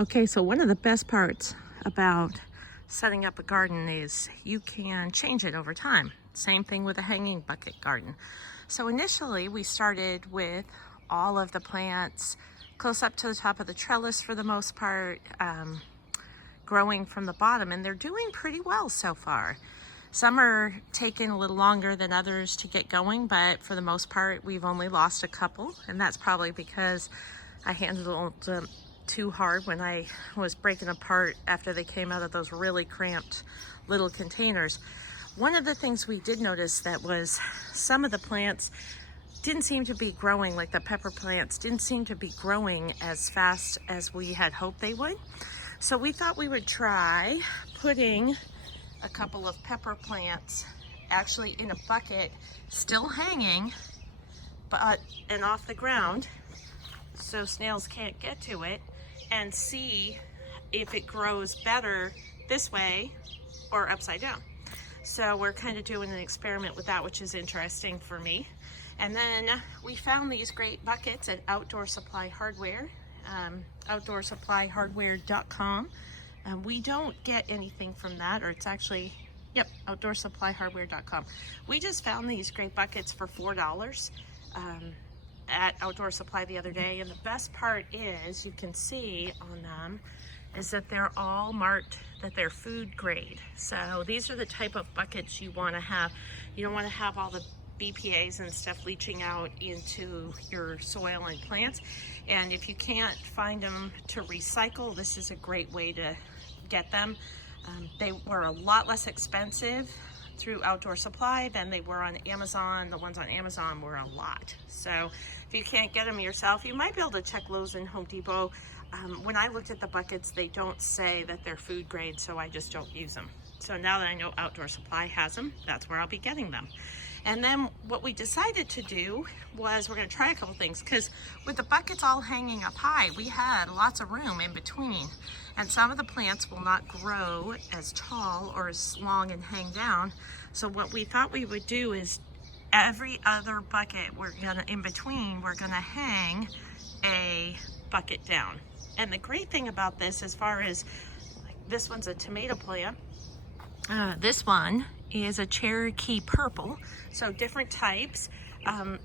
Okay, so one of the best parts about setting up a garden is you can change it over time. Same thing with a hanging bucket garden. So initially we started with all of the plants close up to the top of the trellis for the most part, growing from the bottom, and they're doing pretty well so far. Some are taking a little longer than others to get going, but for the most part we've only lost a couple, and that's probably because I handled them too hard when I was breaking apart after they came out of those really cramped little containers. One of the things we did notice that was some of the plants didn't seem to be growing, like the pepper plants didn't seem to be growing as fast as we had hoped they would. So we thought we would try putting a couple of pepper plants actually in a bucket, still hanging, but and off the ground so snails can't get to it, and see if it grows better this way or upside down. So we're kind of doing an experiment with that, which is interesting for me. And then we found these great buckets at Outdoor Supply Hardware, outdoorsupplyhardware.com. We don't get anything from that, or it's actually, yep, outdoorsupplyhardware.com. We just found these great buckets for $4 at Outdoor Supply the other day, and the best part is you can see on them is that they're all marked that they're food grade. So these are the type of buckets you want to have. You don't want to have all the BPAs and stuff leaching out into your soil and plants. And if you can't find them to recycle, this is a great way to get them. They were a lot less expensive through Outdoor Supply than they were on Amazon. The ones on Amazon were a lot. So if you can't get them yourself, you might be able to check Lowe's and Home Depot. When I looked at the buckets, they don't say that they're food grade, so I just don't use them. So now that I know Outdoor Supply has them, that's where I'll be getting them. And then what we decided to do was we're going to try a couple things, because with the buckets all hanging up high, we had lots of room in between, and some of the plants will not grow as tall or as long and hang down. So what we thought we would do is every other bucket in between we're gonna hang a bucket down. And the great thing about this, as far as like, this one's a tomato plant, this one is a Cherokee purple, so different types.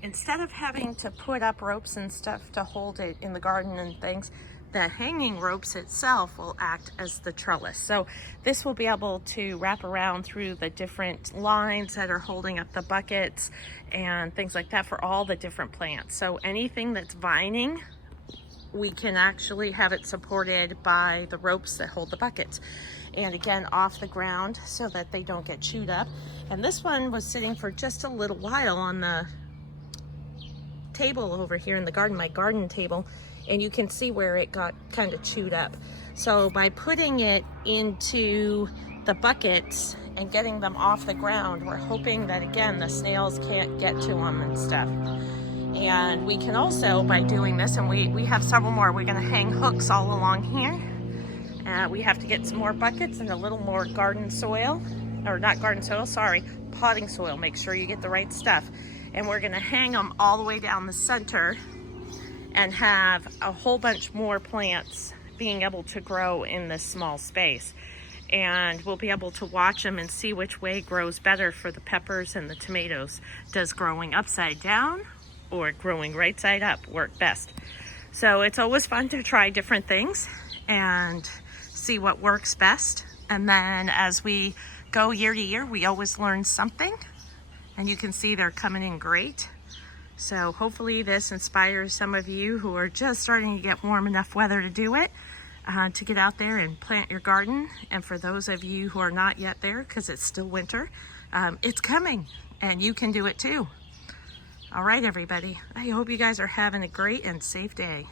Instead of having to put up ropes and stuff to hold it in the garden and things, the hanging ropes itself will act as the trellis. So this will be able to wrap around through the different lines that are holding up the buckets and things like that for all the different plants. So anything that's vining, we can actually have it supported by the ropes that hold the buckets. And again, off the ground so that they don't get chewed up. And this one was sitting for just a little while on the table over here in the garden, my garden table, and you can see where it got kind of chewed up. So by putting it into the buckets and getting them off the ground, we're hoping that, again, the snails can't get to them and stuff. And we can also, by doing this, and we have several more, we're gonna hang hooks all along here. We have to get some more buckets and a little more garden soil, or not garden soil, sorry, potting soil. Make sure you get the right stuff. And we're gonna hang them all the way down the center and have a whole bunch more plants being able to grow in this small space. And we'll be able to watch them and see which way grows better for the peppers and the tomatoes. Does growing upside down or growing right side up work best? So it's always fun to try different things and see what works best. And then as we go year to year, we always learn something. And you can see they're coming in great. So hopefully this inspires some of you who are just starting to get warm enough weather to do it, to get out there and plant your garden. And for those of you who are not yet there, because it's still winter, it's coming and you can do it too. All right, everybody. I hope you guys are having a great and safe day.